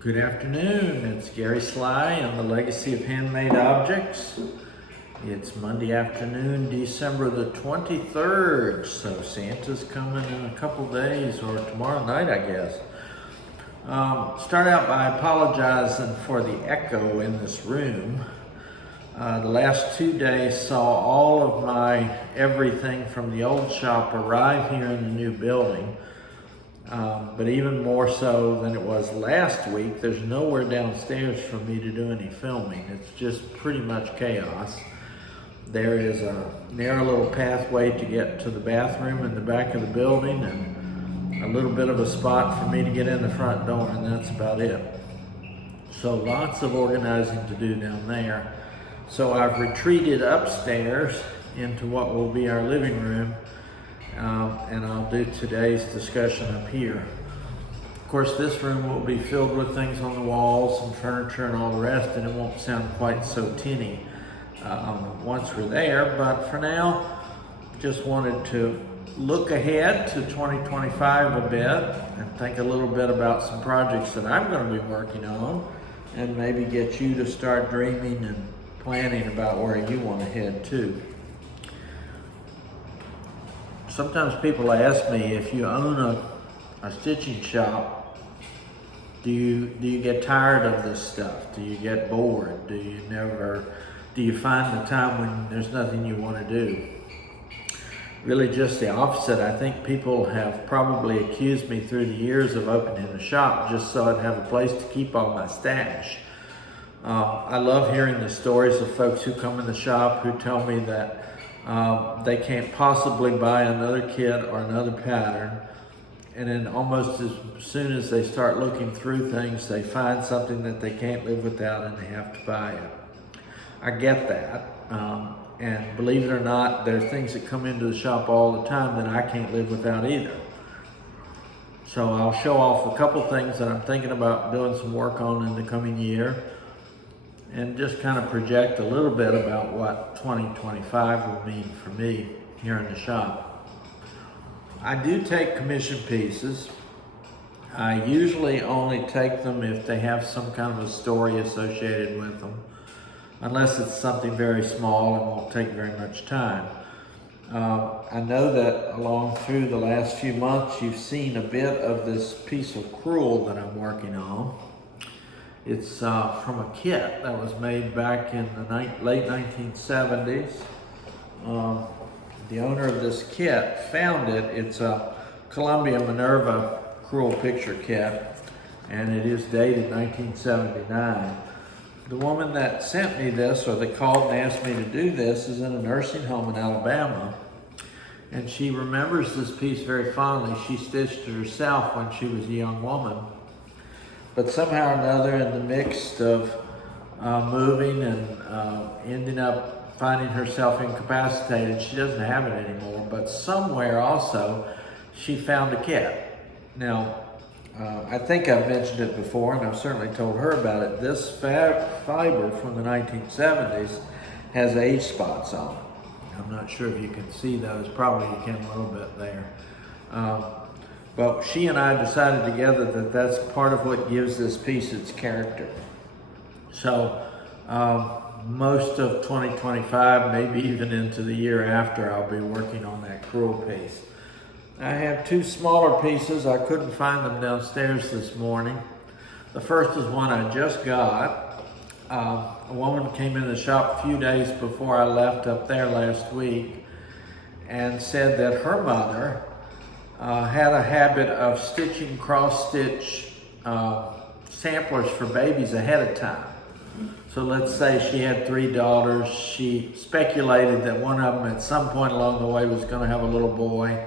Good afternoon, it's Gary Sly and the Legacy of Handmade Objects. It's Monday afternoon, December the 23rd, so Santa's coming in a couple days, or tomorrow night, I guess. Start out by apologizing for the echo in this room. The last 2 days saw all of my everything from the old shop arrive here in the new building. But even more so than it was last week, there's nowhere downstairs for me to do any filming. It's just pretty much chaos. There is a narrow little pathway to get to the bathroom in the back of the building and a little bit of a spot for me to get in the front door, and that's about it. So lots of organizing to do down there. So I've retreated upstairs into what will be our living room. And I'll do today's discussion up here. Of course, this room will be filled with things on the walls and furniture and all the rest, and it won't sound quite so tinny once we're there. But for now, just wanted to look ahead to 2025 a bit and think a little bit about some projects that I'm going to be working on, and maybe get you to start dreaming and planning about where you want to head to. Sometimes people ask me, if you own a stitching shop, do you get tired of this stuff? Do you get bored? Do you find the time when there's nothing you want to do? Really just the opposite. I think people have probably accused me through the years of opening a shop just so I'd have a place to keep all my stash. I love hearing the stories of folks who come in the shop who tell me that they can't possibly buy another kit or another pattern, and then almost as soon as they start looking through things, they find something that they can't live without and they have to buy it. I get that, and believe it or not, there are things that come into the shop all the time that I can't live without either. So I'll show off a couple things that I'm thinking about doing some work on in the coming year, and just kind of project a little bit about what 2025 will mean for me here in the shop. I do take commission pieces. I usually only take them if they have some kind of a story associated with them, unless it's something very small and won't take very much time. I know that along through the last few months, you've seen a bit of this piece of crewel that I'm working on. It's from a kit that was made back in the late 1970s. The owner of this kit found it. It's a Columbia Minerva crewel picture kit, and it is dated 1979. The woman that sent me this, or that called and asked me to do this, is in a nursing home in Alabama, and she remembers this piece very fondly. She stitched it herself when she was a young woman. But somehow or another, in the mix of moving and ending up finding herself incapacitated, she doesn't have it anymore. But somewhere also, she found a kit. Now, I think I've mentioned it before, and I've certainly told her about it. This fiber from the 1970s has age spots on it. I'm not sure if you can see those. Probably you can a little bit there. But she and I decided together that that's part of what gives this piece its character. So most of 2025, maybe even into the year after, I'll be working on that crewel piece. I have two smaller pieces. I couldn't find them downstairs this morning. The first is one I just got. A woman came in the shop a few days before I left up there last week and said that her mother had a habit of stitching cross-stitch samplers for babies ahead of time. So let's say she had 3 daughters. She speculated that one of them at some point along the way was going to have a little boy,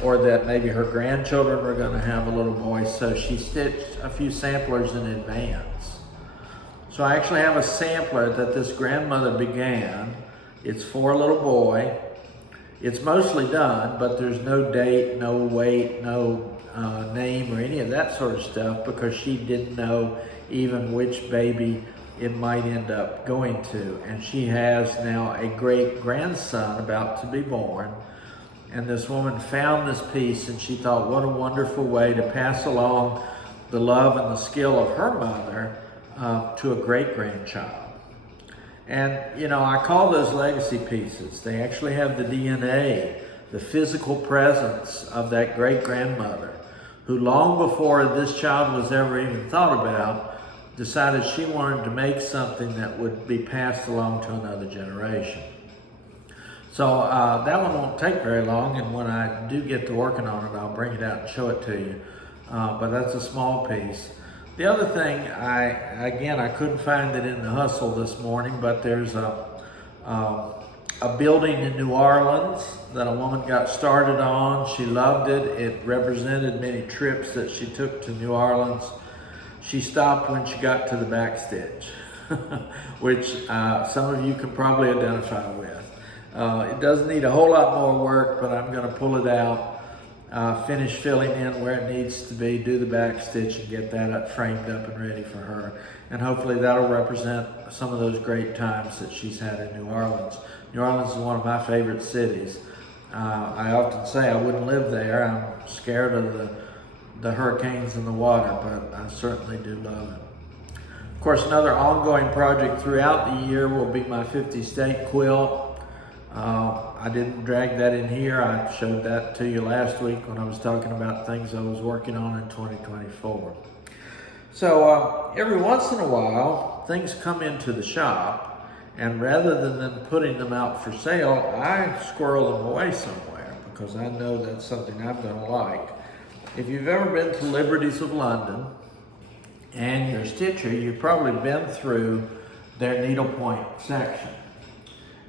or that maybe her grandchildren were going to have a little boy. So she stitched a few samplers in advance. So I actually have a sampler that this grandmother began. It's for a little boy. It's mostly done, but there's no date, no weight, no name or any of that sort of stuff, because she didn't know even which baby it might end up going to. And she has now a great grandson about to be born. And this woman found this piece and she thought, what a wonderful way to pass along the love and the skill of her mother to a great-grandchild. And, you know, I call those legacy pieces. They actually have the DNA, the physical presence of that great-grandmother, who long before this child was ever even thought about, decided she wanted to make something that would be passed along to another generation. So that one won't take very long, and when I do get to working on it, I'll bring it out and show it to you. But that's a small piece. The other thing, I couldn't find it in the hustle this morning, but there's a building in New Orleans that a woman got started on. She loved it. It represented many trips that she took to New Orleans. She stopped when she got to the back stitch, which some of you can probably identify with. It doesn't need a whole lot more work, but I'm going to pull it out. Finish filling in where it needs to be, do the back stitch, and get that up, framed up and ready for her. And hopefully that'll represent some of those great times that she's had in New Orleans. New Orleans is one of my favorite cities. I often say I wouldn't live there. I'm scared of the hurricanes and the water, but I certainly do love it. Of course, another ongoing project throughout the year will be my 50 state quilt. I didn't drag that in here. I showed that to you last week when I was talking about things I was working on in 2024. So every once in a while, things come into the shop, and rather than them putting them out for sale, I squirrel them away somewhere because I know that's something I'm going to like. If you've ever been to Liberties of London and you're a stitcher, you've probably been through their needlepoint section.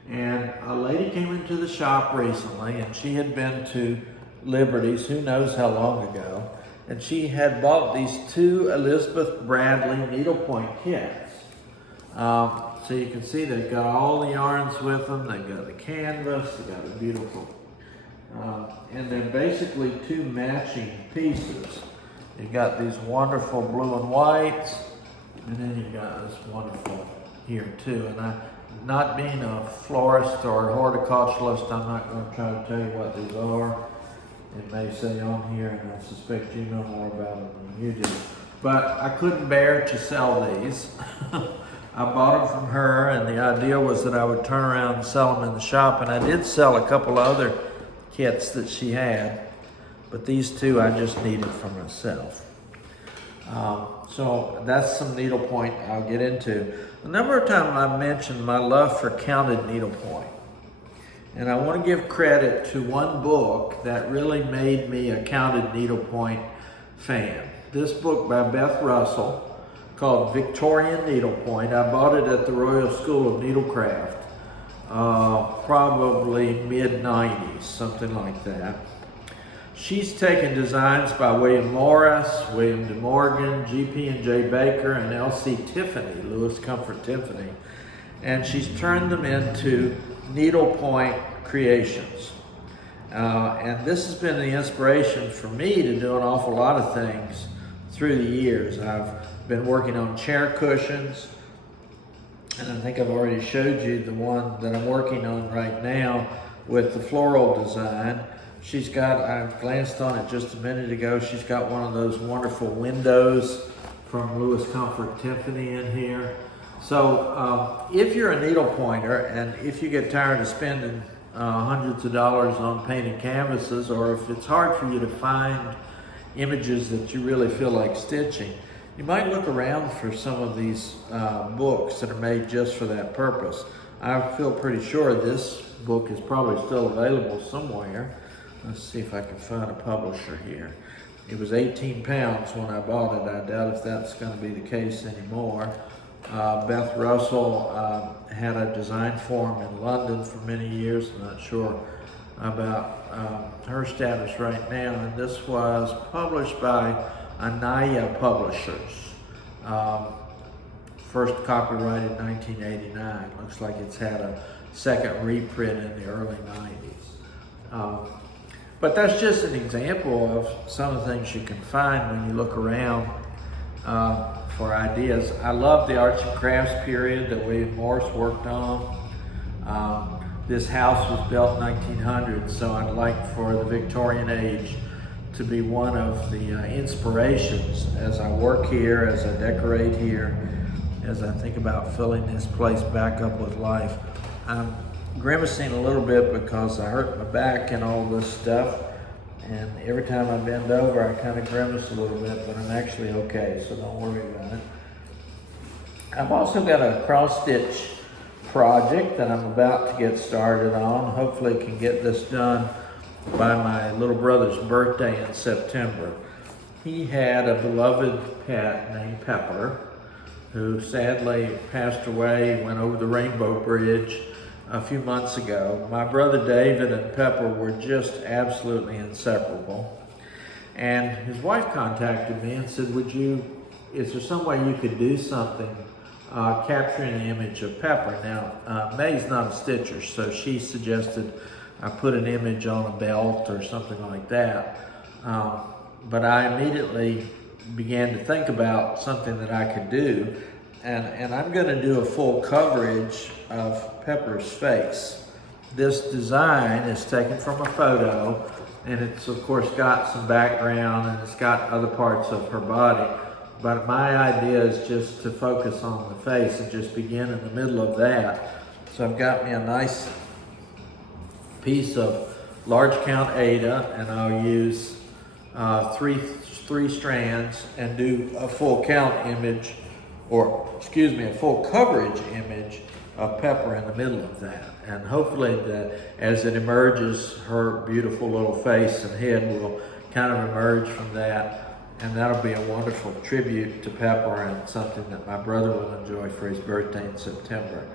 And a lady came into the shop recently, and she had been to Liberties, who knows how long ago, and she had bought these 2 Elizabeth Bradley needlepoint kits. So you can see they've got all the yarns with them, they've got the canvas, they've got a beautiful, and they're basically 2 matching pieces. You've got these wonderful blue and whites, and then you've got this wonderful here too. And not being a florist or a horticulturalist, I'm not going to try to tell you what these are. It may say on here, and I suspect you know more about it than you do. But I couldn't bear to sell these. I bought them from her, and the idea was that I would turn around and sell them in the shop. And I did sell a couple other kits that she had, but these 2 I just needed for myself. So that's some needlepoint I'll get into. A number of times I've mentioned my love for counted needlepoint. And I want to give credit to one book that really made me a counted needlepoint fan. This book by Beth Russell called Victorian Needlepoint. I bought it at the Royal School of Needlecraft, probably mid-90s, something like that. She's taken designs by William Morris, William De Morgan, G.P. and J. Baker, and L.C. Tiffany, Louis Comfort Tiffany, and she's turned them into needlepoint creations. And this has been the inspiration for me to do an awful lot of things through the years. I've been working on chair cushions, and I think I've already showed you the one that I'm working on right now with the floral design. She's got, I glanced on it just a minute ago, she's got one of those wonderful windows from Louis Comfort Tiffany in here. So if you're a needlepointer, and if you get tired of spending hundreds of dollars on painted canvases, or if it's hard for you to find images that you really feel like stitching, you might look around for some of these books that are made just for that purpose. I feel pretty sure this book is probably still available somewhere. Let's see if I can find a publisher here. It was 18 pounds when I bought it. I doubt if that's going to be the case anymore. Beth Russell had a design forum in London for many years. I'm not sure about her status right now. And this was published by Anaya Publishers. First copyrighted 1989. Looks like it's had a second reprint in the early 90s. But that's just an example of some of the things you can find when you look around for ideas. I love the arts and crafts period that William Morris worked on. This house was built in 1900, so I'd like for the Victorian age to be one of the inspirations as I work here, as I decorate here, as I think about filling this place back up with life. I'm grimacing a little bit because I hurt my back and all this stuff, and every time I bend over I kind of grimace a little bit, but I'm actually okay, so don't worry about it. I've also got a cross stitch project that I'm about to get started on. Hopefully can get this done by my little brother's birthday in September. He had a beloved pet named Pepper, who sadly passed away, went over the Rainbow Bridge a few months ago. My brother David and Pepper were just absolutely inseparable. And his wife contacted me and said, is there some way you could do something capturing the image of Pepper? Now, May's not a stitcher, so she suggested I put an image on a belt or something like that. But I immediately began to think about something that I could do, and I'm going to do a full coverage of Pepper's face. This design is taken from a photo, and it's of course got some background and it's got other parts of her body, but my idea is just to focus on the face and just begin in the middle of that. So I've got me a nice piece of large count Aida, and I'll use three strands and do a full count image, or excuse me, a full coverage image of Pepper in the middle of that. And hopefully that as it emerges, her beautiful little face and head will kind of emerge from that, and that'll be a wonderful tribute to Pepper and something that my brother will enjoy for his birthday in September.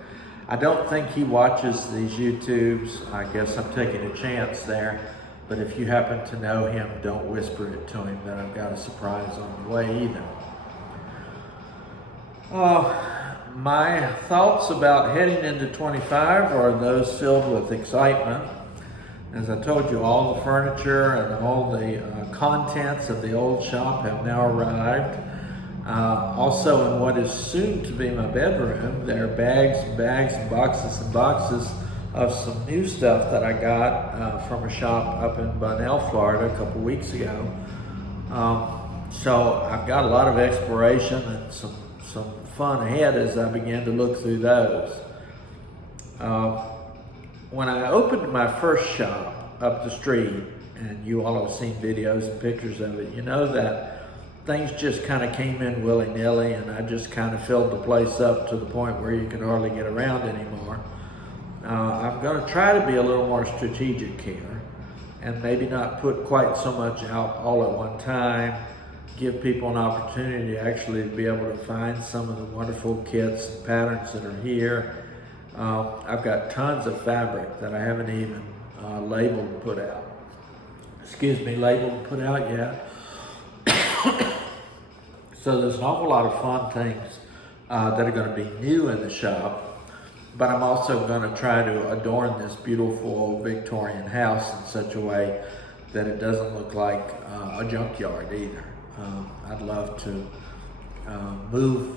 I don't think he watches these YouTubes. I guess I'm taking a chance there. But if you happen to know him, don't whisper it to him that I've got a surprise on the way either. My thoughts about heading into 25 are those filled with excitement. As I told you, all the furniture and all the contents of the old shop have now arrived. Also in what is soon to be my bedroom, there are bags and bags and boxes of some new stuff that I got from a shop up in Bunnell, Florida a couple weeks ago. So I've got a lot of exploration and some fun ahead as I begin to look through those. When I opened my first shop up the street, and you all have seen videos and pictures of it, you know that things just kind of came in willy-nilly, and I just kind of filled the place up to the point where you can hardly get around anymore. I'm going to try to be a little more strategic here and maybe not put quite so much out all at one time, give people an opportunity to actually be able to find some of the wonderful kits and patterns that are here. I've got tons of fabric that I haven't even labeled and put out. Labeled and put out yet. So there's an awful lot of fun things that are going to be new in the shop. But I'm also going to try to adorn this beautiful old Victorian house in such a way that it doesn't look like a junkyard either. I'd love to move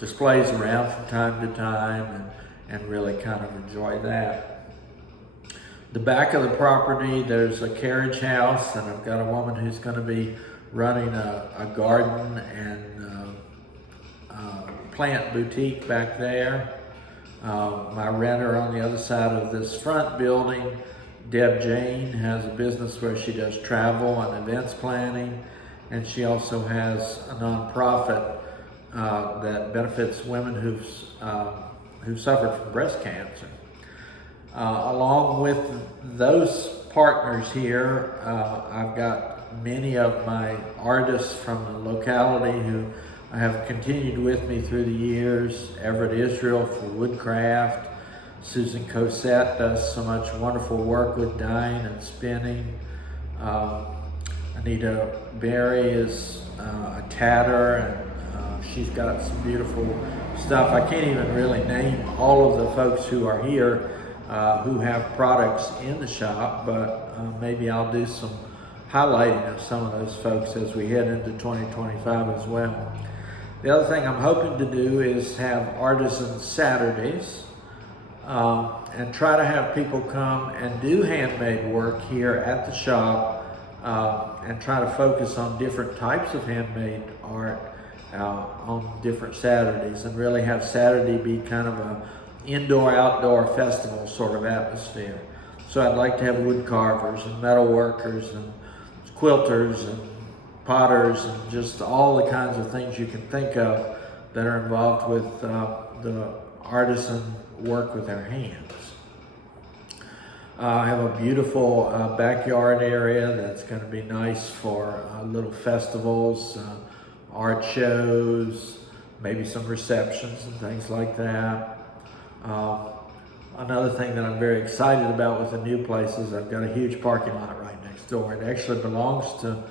displays around from time to time and really kind of enjoy that. The back of the property, there's a carriage house, and I've got a woman who's going to be running a garden and plant boutique back there. My renter on the other side of this front building, Deb Jane, has a business where she does travel and events planning, and she also has a nonprofit that benefits women who've suffered from breast cancer. Along with those partners here, I've got many of my artists from the locality who have continued with me through the years. Everett Israel for woodcraft. Susan Cosette does so much wonderful work with dyeing and spinning. Anita Berry is a tatter, and she's got some beautiful stuff. I can't even really name all of the folks who are here who have products in the shop, but maybe I'll do some highlighting of some of those folks as we head into 2025 as well. The other thing I'm hoping to do is have artisan Saturdays and try to have people come and do handmade work here at the shop and try to focus on different types of handmade art on different Saturdays, and really have Saturday be kind of a indoor-outdoor festival sort of atmosphere. So I'd like to have wood carvers and metal workers and quilters and potters and just all the kinds of things you can think of that are involved with the artisan work with their hands. I have a beautiful backyard area that's going to be nice for little festivals, art shows, maybe some receptions and things like that. Another thing that I'm very excited about with the new place is I've got a huge parking lot right next door. It actually belongs to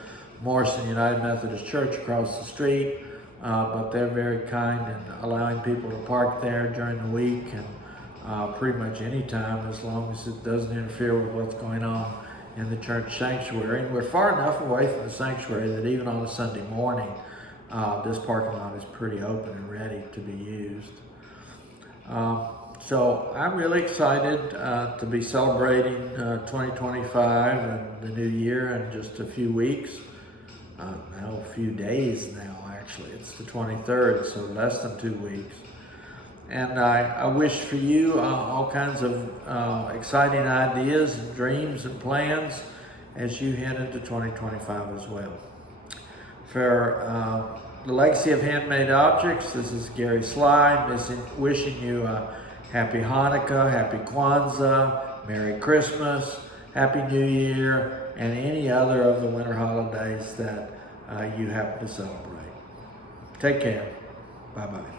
Morrison United Methodist Church across the street, but they're very kind in allowing people to park there during the week and pretty much any time, as long as it doesn't interfere with what's going on in the church sanctuary. And we're far enough away from the sanctuary that even on a Sunday morning, this parking lot is pretty open and ready to be used. So I'm really excited to be celebrating 2025 and the new year in just a few weeks. Now a few days now, actually. It's the 23rd, so less than 2 weeks. And I wish for you all kinds of exciting ideas and dreams and plans as you head into 2025 as well. For the Legacy of Handmade Objects, this is Gary Sly, wishing you a Happy Hanukkah, Happy Kwanzaa, Merry Christmas, Happy New Year, and any other of the winter holidays that you happen to celebrate. Take care. Bye-bye.